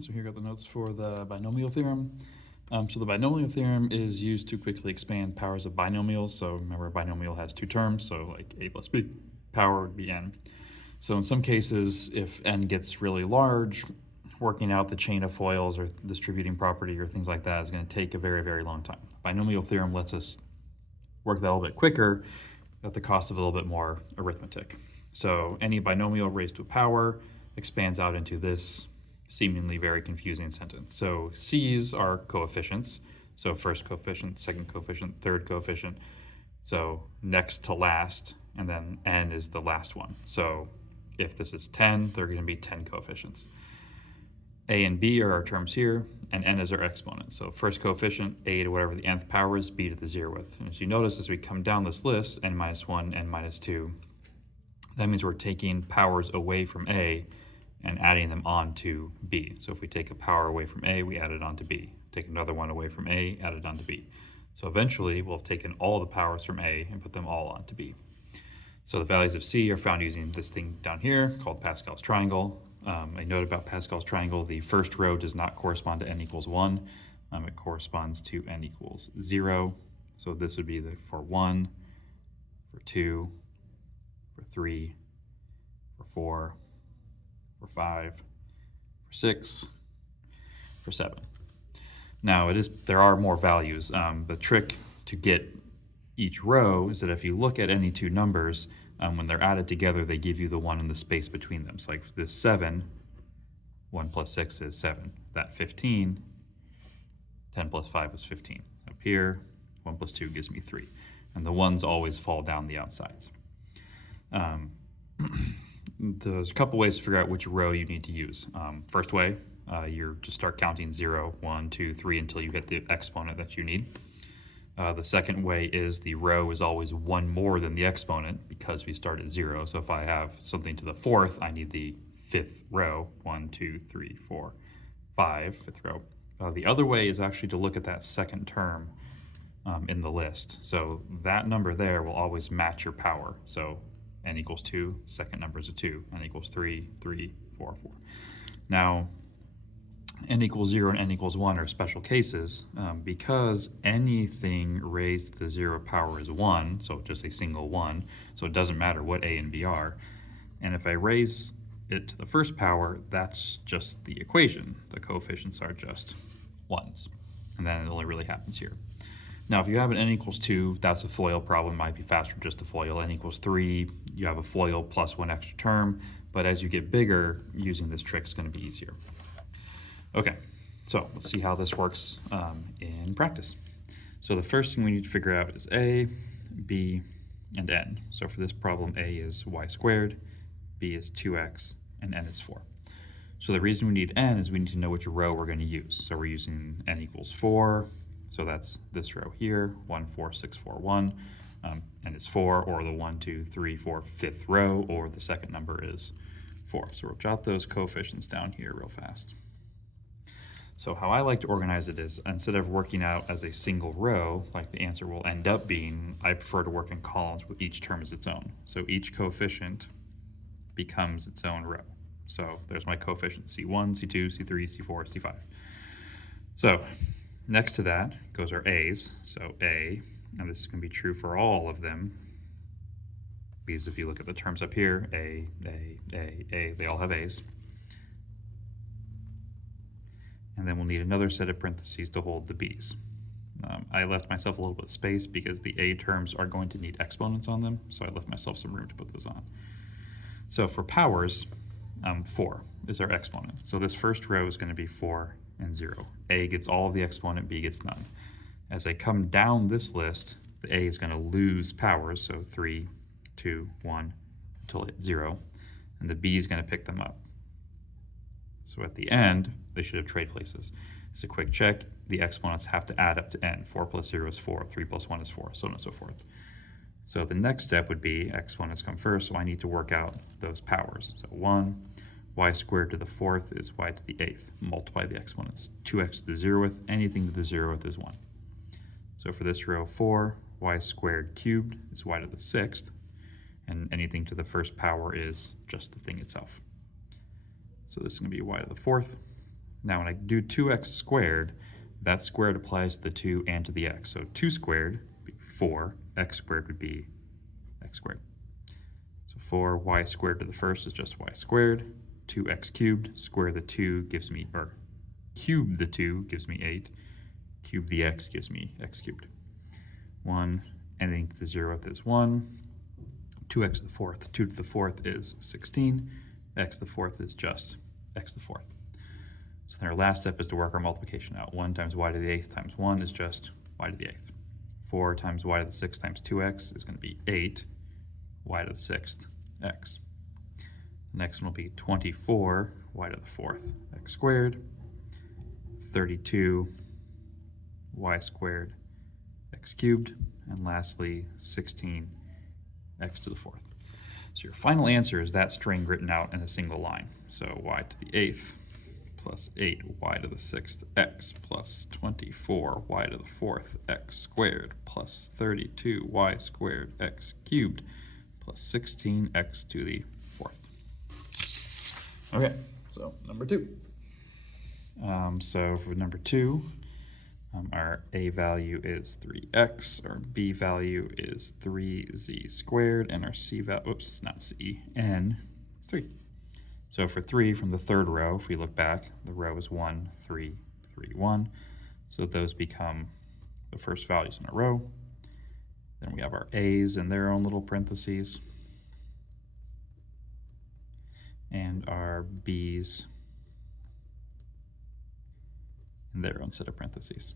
So here got the notes for the binomial theorem. So the binomial theorem is used to quickly expand powers of binomials. So remember, a binomial has two terms, so like a plus b power would be n. So in some cases, if n gets really large, working out the chain of FOILs or distributing property or things like that is going to take a very, very long time. Binomial theorem lets us work that a little bit quicker at the cost of a little bit more arithmetic. So any binomial raised to a power expands out into this seemingly very confusing sentence. So C's are coefficients. So first coefficient, second coefficient, third coefficient. So next to last, and then n is the last one. So if this is 10, they're going to be 10 coefficients. A and b are our terms here, and n is our exponent. So first coefficient, a to whatever the nth power is, b to the 0th. And as you notice, as we come down this list, n minus 1, n minus 2, that means we're taking powers away from a and adding them on to b. So if we take a power away from a, we add it on to b. Take another one away from a, add it on to b. So eventually, we'll have taken all the powers from a and put them all onto b. So the values of c are found using this thing down here called Pascal's triangle. A note about Pascal's triangle, the first row does not correspond to n equals 1. It corresponds to n equals 0. So this would be for 1, for 2, for 3, for 4, for 5, for 6, for 7. Now there are more values. The trick to get each row is that if you look at any two numbers, when they're added together, they give you the one in the space between them. So like this 7, 1 plus 6 is 7. That 15, 10 plus 5 is 15. Up here, 1 plus 2 gives me 3. And the ones always fall down the outsides. There's a couple ways to figure out which row you need to use. First way, you just start counting 0, 1, 2, 3 until you hit the exponent that you need. The second way is the row is always one more than the exponent because we start at 0. So if I have something to the 4th, I need the 5th row. 1, 2, 3, 4, 5, 5th row. The other way is actually to look at that second term in the list. So that number there will always match your power. So n equals 2, second number is a 2. N equals 3, 3, 4, 4. Now, n equals 0 and n equals 1 are special cases because anything raised to the 0 power is 1, so just a single 1, so it doesn't matter what a and b are. And if I raise it to the first power, that's just the equation. The coefficients are just 1s, and then it only really happens here. Now, if you have an n equals 2, that's a FOIL problem. It might be faster just to FOIL. N equals 3, you have a FOIL plus one extra term, but as you get bigger, using this trick is going to be easier. Okay, so let's see how this works in practice. So the first thing we need to figure out is a, b, and n. So for this problem, a is y squared, b is 2x, and n is 4. So the reason we need n is we need to know which row we're going to use. So we're using n equals 4, so that's this row here, 1, 4, 6, 4, 1. N is 4, or the 1, 2, 3, 4, 5th row, or the second number is 4. So we'll jot those coefficients down here real fast. So how I like to organize it is, instead of working out as a single row, like the answer will end up being, I prefer to work in columns with each term as its own. So each coefficient becomes its own row. So there's my coefficient C1, C2, C3, C4, C5. So next to that goes our A's. So A, and this is going to be true for all of them, because if you look at the terms up here, A, they all have A's. And then we'll need another set of parentheses to hold the b's. I left myself a little bit of space because the a terms are going to need exponents on them, so I left myself some room to put those on. So for powers, 4 is our exponent. So this first row is going to be 4 and 0. A gets all of the exponent, b gets none. As I come down this list, the a is going to lose powers, so 3, 2, 1, until it's 0, and the b is going to pick them up. So at the end, they should have trade places. It's a quick check. The exponents have to add up to n. 4 plus 0 is 4. 3 plus 1 is 4, so on and so forth. So the next step would be exponents come first, so I need to work out those powers. So 1, y squared to the 4th is y to the 8th. Multiply the exponents. 2x to the 0th, anything to the 0th is 1. So for this row 4, y squared cubed is y to the 6th, and anything to the first power is just the thing itself. So this is going to be y to the 4th, Now when I do 2x squared, that squared applies to the 2 and to the x. So 2 squared would be 4, x squared would be x squared. So 4y squared to the first is just y squared. 2x cubed, square the 2 gives me, or cube the 2 gives me 8. Cube the x gives me x cubed. 1, anything to the 0th is 1. 2x to the 4th, 2 to the 4th is 16. X to the 4th is just x to the 4th. So then our last step is to work our multiplication out. 1 times y to the 8th times 1 is just y to the 8th. 4 times y to the 6th times 2x is going to be 8 y to the 6th x. The next one will be 24 y to the 4th x squared, 32 y squared x cubed, and lastly 16 x to the 4th. So your final answer is that string written out in a single line. So y to the 8th plus 8y to the 6th x plus 24y to the 4th x squared plus 32y squared x cubed plus 16x to the 4th. Okay, so number 2. So for number 2, our a value is 3x, our b value is 3z squared, and our c value, oops, not c, n is 3. So for 3 from the third row, if we look back, the row is 1, 3, 3, 1. So those become the first values in a row. Then we have our a's in their own little parentheses, and our b's in their own set of parentheses.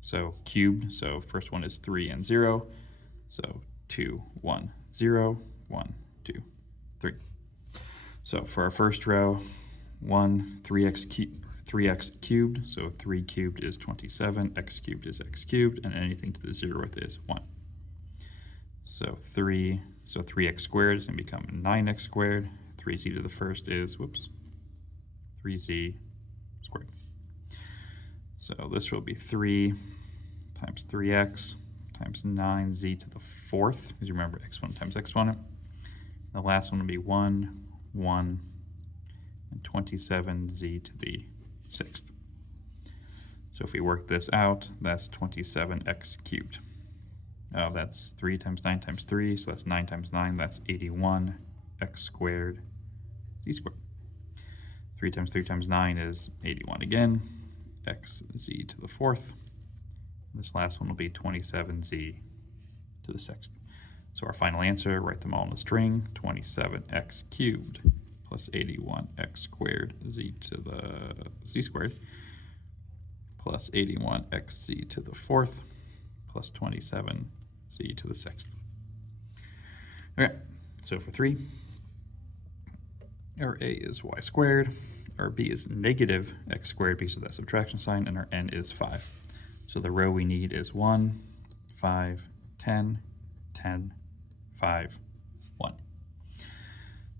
So cubed, so first one is 3 and 0. So 2, 1, 0, 1, 2, 3. So for our first row, 3x cubed, so 3 cubed is 27, x cubed is x cubed, and anything to the 0th is 1. So 3x squared is going to become 9x squared. 3z to the first is, 3z squared. So this will be 3 times 3x times 9z to the 4th, because you remember exponent times exponent. The last one will be 1, 1, and 27z to the 6th. So if we work this out, that's 27x cubed. That's 3 times 9 times 3, so that's 9 times 9, that's 81 x squared z squared. 3 times 3 times 9 is 81 again, x z to the 4th. This last one will be 27z to the 6th. So our final answer, write them all in a string, 27x cubed plus 81x squared z to the z squared plus 81xz to the 4th plus 27z to the 6th. Okay, so for 3, our a is y squared, our b is negative x squared because of that subtraction sign, and our n is 5. So the row we need is 1, 5, 10, 10, 5, 1.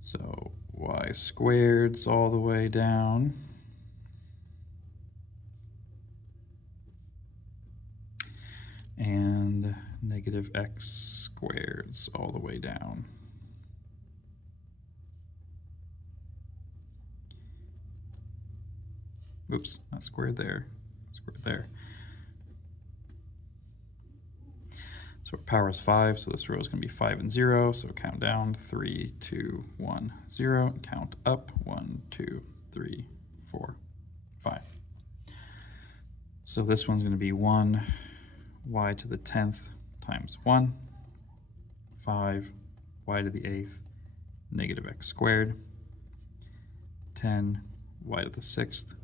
So y squared's all the way down. And negative x squared's all the way down. Oops, not squared there, squared there. So our power is 5, so this row is going to be 5 and 0. So count down 3, 2, 1, 0. Count up 1, 2, 3, 4, 5. So this one's going to be 1 y to the 10th times 1, 5 y to the 8th negative x squared, 10 y to the 6th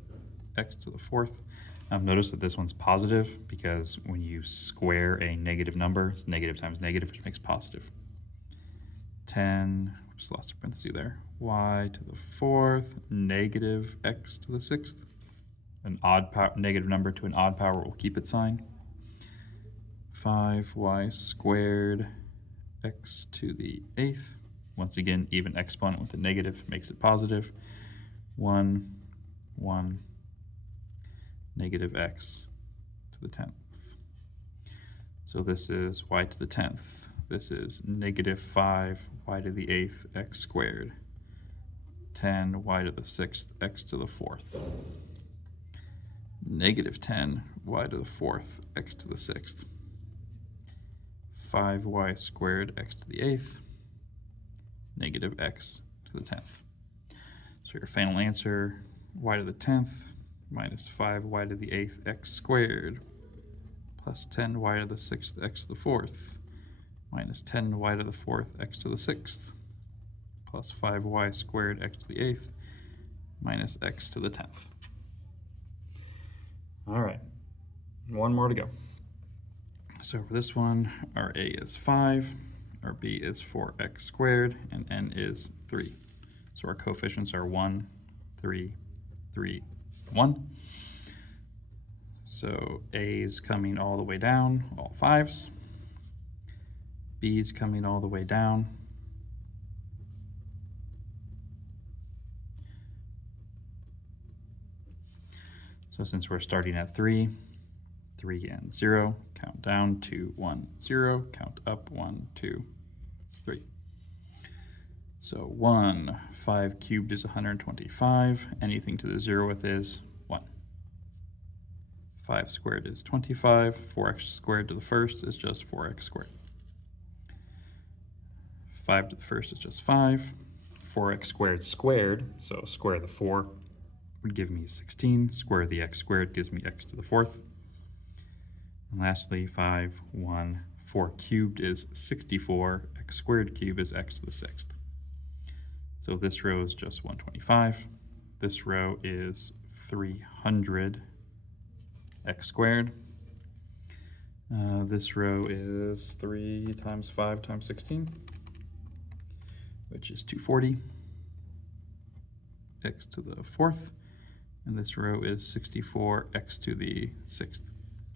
x to the 4th. Notice that this one's positive because when you square a negative number, it's negative times negative, which makes positive. 10, just lost a parenthesis there, y to the 4th, negative x to the 6th. An odd power, negative number to an odd power will keep its sign. 5y squared x to the 8th. Once again, even exponent with a negative makes it positive. 1, 1, negative x to the 10th. So this is y to the 10th. This is negative 5 y to the 8th x squared. 10 y to the 6th x to the 4th. Negative 10 y to the 4th x to the 6th. 5y squared x to the 8th. Negative x to the 10th. So your final answer, y to the 10th minus 5y to the 8th x squared plus 10y to the 6th x to the 4th minus 10y to the 4th x to the 6th plus 5y squared x to the 8th minus x to the 10th. All right, one more to go. So for this one, our a is 5, our b is 4x squared, and n is 3. So our coefficients are 1, 3, 3, 1. So a is coming all the way down, all 5s. B is coming all the way down. So since we're starting at 3, 3 and 0, count down, 2, 1, 0, count up, 1, 2, 3. So 1, 5 cubed is 125. Anything to the 0th is 1. 5 squared is 25. 4x squared to the first is just 4x squared. 5 to the first is just 5. 4x squared squared, so square the 4 would give me 16. Square the x squared gives me x to the 4th. And lastly, 5, 1, 4 cubed is 64. X squared cubed is x to the 6th. So this row is just 125. This row is 300 x squared. This row is 3 times 5 times 16, which is 240 x to the 4th. And this row is 64 x to the 6th.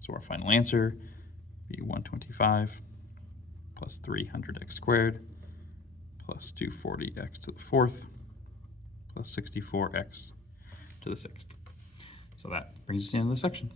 So our final answer would be 125 plus 300x squared plus 240x to the 4th plus 64x to the 6th. So that brings us to the end of the section.